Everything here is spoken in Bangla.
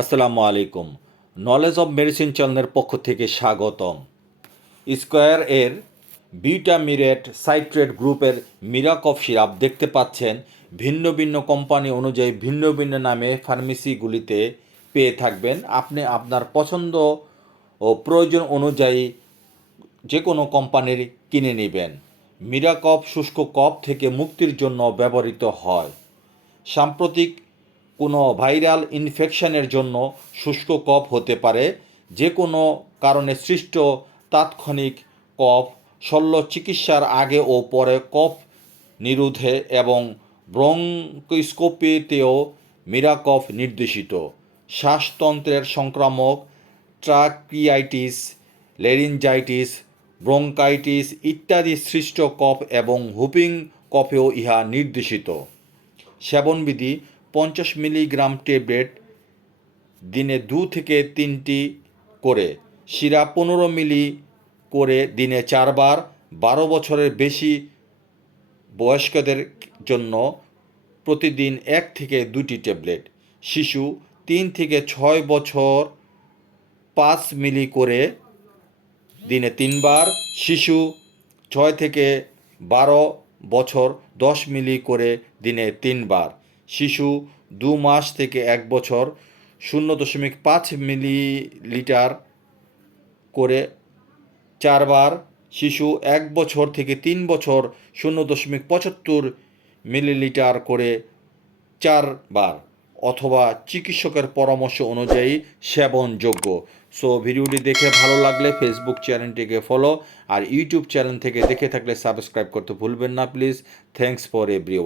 আসসালামু আলাইকুম। নলেজ অব মেডিসিন চ্যানেলের পক্ষ থেকে স্বাগতম। স্কোয়ার এর বিটামিরেট সাইট্রেট গ্রুপের মিরাকফ সিরাপ দেখতে পাচ্ছেন। ভিন্ন ভিন্ন কোম্পানি অনুযায়ী ভিন্ন ভিন্ন নামে ফার্মেসিগুলিতে পেয়ে থাকবেন। আপনি আপনার পছন্দ ও প্রয়োজন অনুযায়ী যে কোনো কোম্পানির কিনে নেবেন। মিরাকপ শুষ্ক কফ থেকে মুক্তির জন্য ব্যবহৃত হয়। সাম্প্রতিক কোনো ভাইরাল ইনফেকশনের জন্য শুষ্ক কফ হতে পারে, যে কোনো কারণে সৃষ্ট তাৎক্ষণিক কফ, শল্য চিকিৎসার আগে ও পরে কফ নিরোধে এবং ব্রঙ্কোস্কোপিতেও মিরাকফ নির্দেশিত। শ্বাসতন্ত্রের সংক্রামক ট্রাকিয়াইটিস, লেরিনজাইটিস, ব্রঙ্কাইটিস ইত্যাদি সৃষ্ট কফ এবং হুপিং কফেও ইহা নির্দেশিত। সেবনবিধি পঞ্চাশ মিলিগ্রাম ট্যাবলেট দিনে দু থেকে তিনটি করে, শিরা পনেরো মিলি করে দিনে চারবার, বারো বছরের বেশি বয়স্কদের জন্য প্রতিদিন এক থেকে দুটি ট্যাবলেট। শিশু তিন থেকে ছয় বছর পাঁচ মিলি করে দিনে তিনবার, শিশু ছয় থেকে বারো বছর দশ মিলি করে দিনে তিনবার। শিশু দু মাস থেকে এক বছর শূন্য দশমিক পাঁচ মিলিলিটার করে চারবার শিশু এক বছর থেকে তিন বছর শূন্য দশমিক পঁচাত্তর মিলিলিটার করে চারবার অথবা চিকিৎসকের পরামর্শ অনুযায়ী সেবনযোগ্য। সো ভিডিওটি দেখে ভালো লাগলে ফেসবুক চ্যানেলটিকে ফলো আর ইউটিউব চ্যানেল থেকে দেখে থাকলে সাবস্ক্রাইব করতে ভুলবেন না প্লিজ থ্যাংকস ফর এভরি